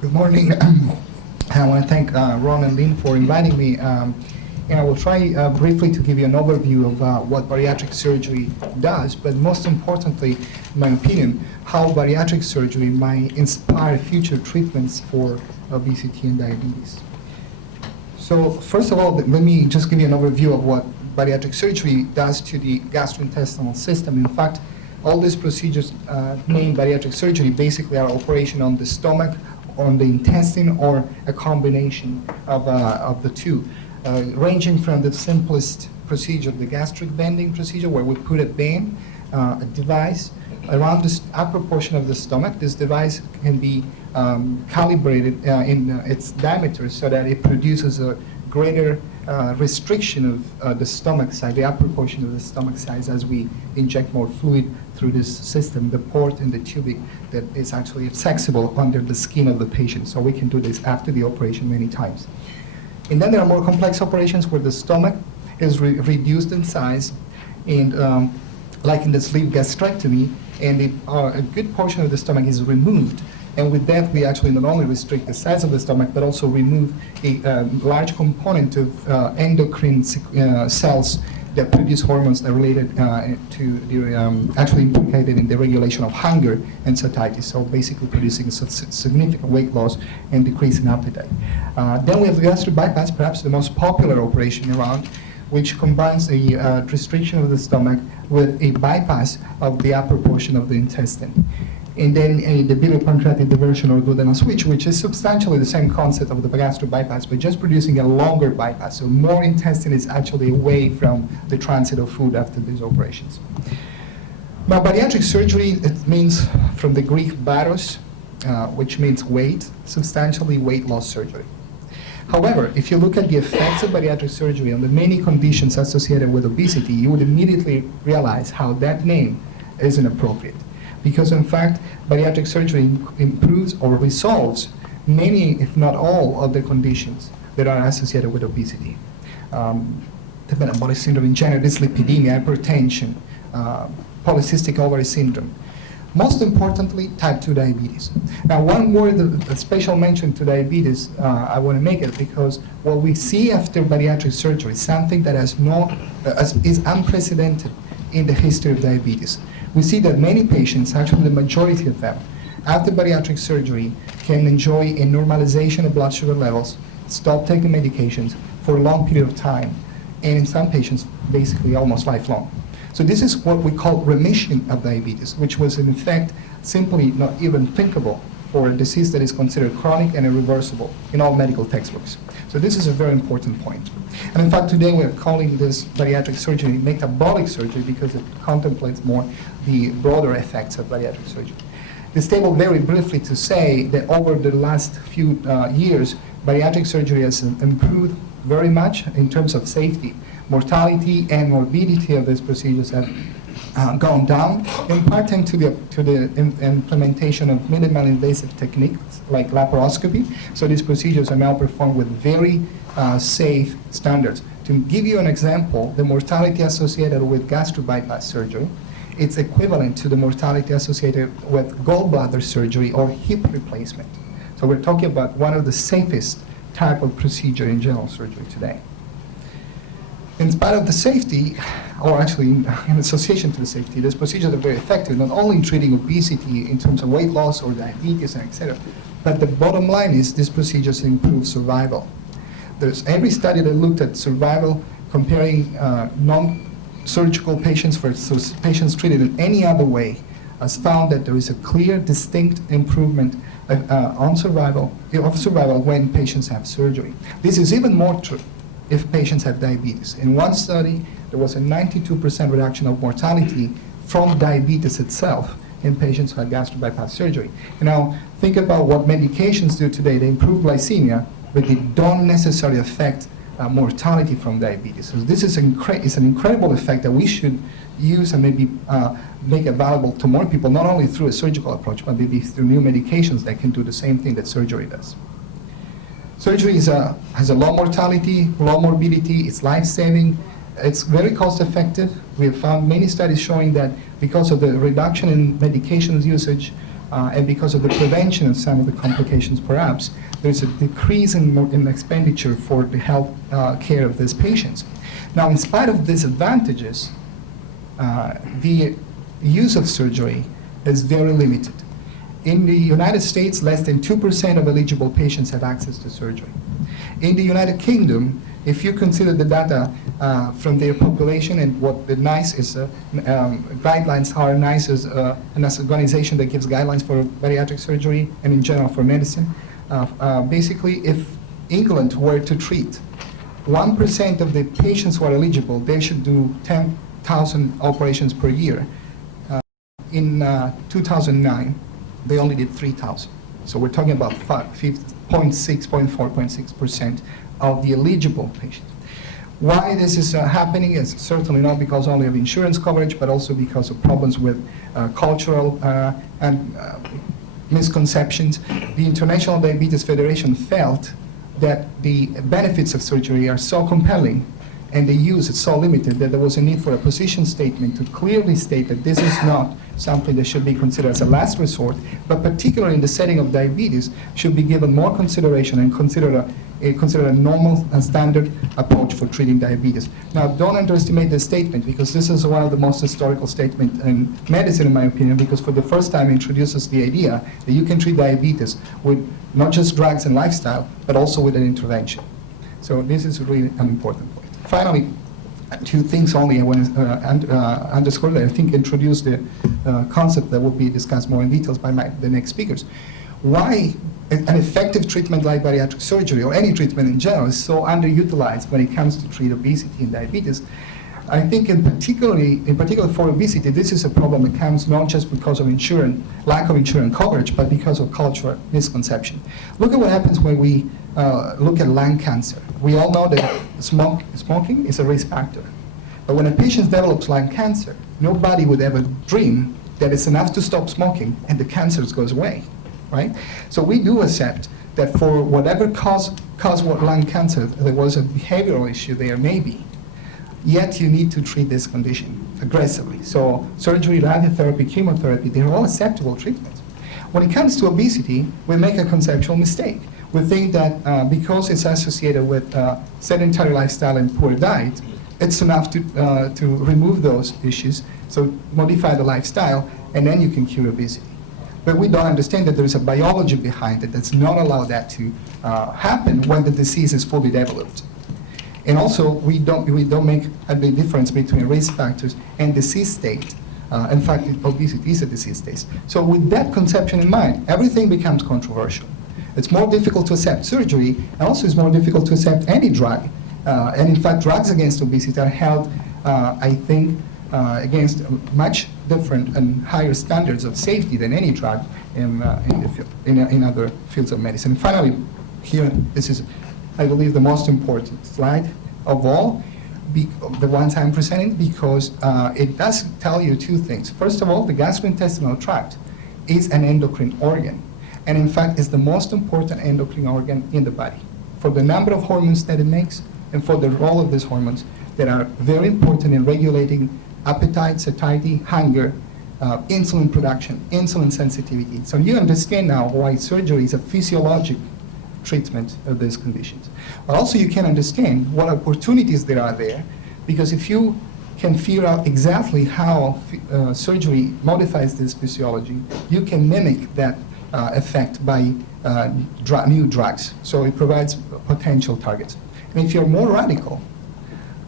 Good morning. I want to thank Ron and Lynne for inviting me. And I will try briefly to give you an overview of what bariatric surgery does, but most importantly, in my opinion, how bariatric surgery might inspire future treatments for obesity and diabetes. So first of all, let me just give you an overview of what bariatric surgery does to the gastrointestinal system. In fact, all these procedures named bariatric surgery basically are operation on the stomach, on the intestine, or a combination of the two, ranging from the simplest procedure, the gastric bending procedure, where we put a band, a device, around the upper portion of the stomach. This device can be calibrated in its diameter so that it produces a greater restriction of the stomach size, the upper portion of the stomach size, as we inject more fluid through this system, the port and the tubing that is actually accessible under the skin of the patient. So we can do this after the operation many times. And then there are more complex operations where the stomach is reduced in size, and like in the sleeve gastrectomy, and a good portion of the stomach is removed. And with that, we actually not only restrict the size of the stomach, but also remove a large component of endocrine cells that produce hormones that are related to the, actually implicated in the regulation of hunger and satiety. So basically producing significant weight loss and decrease in appetite. Then we have the gastric bypass, perhaps the most popular operation around, which combines a restriction of the stomach with a bypass of the upper portion of the intestine. And then the biliopancreatic diversion or duodenal switch, which is substantially the same concept of the gastric bypass, but just producing a longer bypass. So more intestine is actually away from the transit of food after these operations. Now, bariatric surgery, it means from the Greek baros, which means weight, substantially weight loss surgery. However, if you look at the effects of bariatric surgery on the many conditions associated with obesity, you would immediately realize how that name is inappropriate. Because in fact, bariatric surgery improves or resolves many, if not all, of the conditions that are associated with obesity. The metabolic syndrome in general, dyslipidemia, hypertension, polycystic ovary syndrome. Most importantly, type 2 diabetes. Now, one word, a special mention to diabetes, I want to make it because what we see after bariatric surgery is something that is unprecedented in the history of diabetes. We see that many patients, actually the majority of them, after bariatric surgery can enjoy a normalization of blood sugar levels, stop taking medications for a long period of time, and in some patients, basically almost lifelong. So this is what we call remission of diabetes, which was in effect simply not even thinkable for a disease that is considered chronic and irreversible in all medical textbooks. So this is a very important point. And in fact, today we're calling this bariatric surgery metabolic surgery because it contemplates more the broader effects of bariatric surgery. This table very briefly to say that over the last few years, bariatric surgery has improved very much in terms of safety. Mortality and morbidity of these procedures have gone down, in part thanks to the implementation of minimally invasive techniques like laparoscopy. So these procedures are now performed with very safe standards. To give you an example, the mortality associated with gastric bypass surgery, it's equivalent to the mortality associated with gallbladder surgery or hip replacement. So we're talking about one of the safest type of procedure in general surgery today. In spite of the safety, or actually in association to the safety, these procedures are very effective, not only in treating obesity in terms of weight loss or diabetes and etc., but the bottom line is these procedures improve survival. There's every study that looked at survival comparing non-surgical patients versus patients treated in any other way has found that there is a clear, distinct improvement of survival when patients have surgery. This is even more true if patients have diabetes. In one study, there was a 92% reduction of mortality from diabetes itself in patients who had gastric bypass surgery. And now, think about what medications do today. They improve glycemia, but they don't necessarily affect mortality from diabetes. So this is an incredible effect that we should use and maybe make available to more people, not only through a surgical approach, but maybe through new medications that can do the same thing that surgery does. Surgery has a low mortality, low morbidity, it's life-saving, it's very cost-effective. We have found many studies showing that because of the reduction in medications usage, and because of the prevention of some of the complications perhaps, there's a decrease in expenditure for the health care of these patients. Now, in spite of these advantages, the use of surgery is very limited. In the United States, less than 2% of eligible patients have access to surgery. In the United Kingdom, if you consider the data from their population and what the NICE is, guidelines are, NICE is an organization that gives guidelines for bariatric surgery and in general for medicine. Basically, if England were to treat 1% of the patients who are eligible, they should do 10,000 operations per year. In 2009, they only did 3,000. So we're talking about 0.6% of the eligible patients. Why this is happening is certainly not because only of insurance coverage, but also because of problems with cultural and misconceptions. The International Diabetes Federation felt that the benefits of surgery are so compelling and the use is so limited that there was a need for a position statement to clearly state that this is not something that should be considered as a last resort, but particularly in the setting of diabetes, should be given more consideration and considered a normal and standard approach for treating diabetes. Now, don't underestimate this statement, because this is one of the most historical statements in medicine, in my opinion, because for the first time introduces the idea that you can treat diabetes with not just drugs and lifestyle, but also with an intervention. So this is really an important point. Finally, two things only I want to underscore that I think introduce the concept that will be discussed more in details by the next speakers. Why an effective treatment like bariatric surgery, or any treatment in general, is so underutilized when it comes to treat obesity and diabetes. I think in particular for obesity, this is a problem that comes not just because of lack of insurance coverage, but because of cultural misconception. Look at what happens when we look at lung cancer. We all know that smoking is a risk factor. But when a patient develops lung cancer, nobody would ever dream that it's enough to stop smoking and the cancer goes away, right? So we do accept that for whatever cause lung cancer, there was a behavioral issue there maybe. Yet you need to treat this condition aggressively. So surgery, radiotherapy, chemotherapy, they're all acceptable treatments. When it comes to obesity, we make a conceptual mistake. We think that because it's associated with sedentary lifestyle and poor diet, it's enough to remove those issues, so modify the lifestyle, and then you can cure obesity. But we don't understand that there is a biology behind it that's not allow that to happen when the disease is fully developed. And also, we don't make a big difference between risk factors and disease state. In fact, obesity is a disease state. So with that conception in mind, everything becomes controversial. It's more difficult to accept surgery, and also it's more difficult to accept any drug. And in fact, drugs against obesity are held, I think, against much different and higher standards of safety than any drug in other fields of medicine. And finally, here, this is, I believe, the most important slide of all, the ones I'm presenting, because it does tell you two things. First of all, the gastrointestinal tract is an endocrine organ, and in fact is the most important endocrine organ in the body for the number of hormones that it makes and for the role of these hormones that are very important in regulating appetite, satiety, hunger, insulin production, insulin sensitivity. So you understand now why surgery is a physiologic treatment of these conditions. But also you can understand what opportunities there are there, because if you can figure out exactly how surgery modifies this physiology, you can mimic that effect by new drugs. So it provides potential targets. And if you're more radical,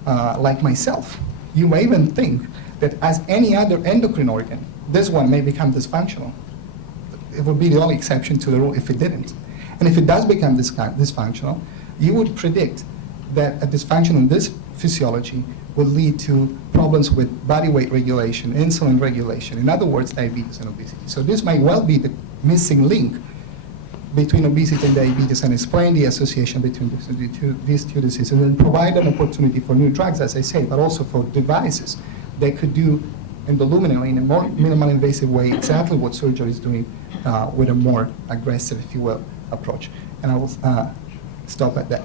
like myself, you may even think that as any other endocrine organ, this one may become dysfunctional. It would be the only exception to the rule if it didn't. And if it does become dysfunctional, you would predict that a dysfunction in this physiology will lead to problems with body weight regulation, insulin regulation, in other words, diabetes and obesity. So this might well be the missing link between obesity and diabetes, and explain the association between these two diseases, and provide an opportunity for new drugs, as I say, but also for devices that could do endoluminally in a more minimally invasive way exactly what surgery is doing with a more aggressive, if you will, approach. And I will stop at that.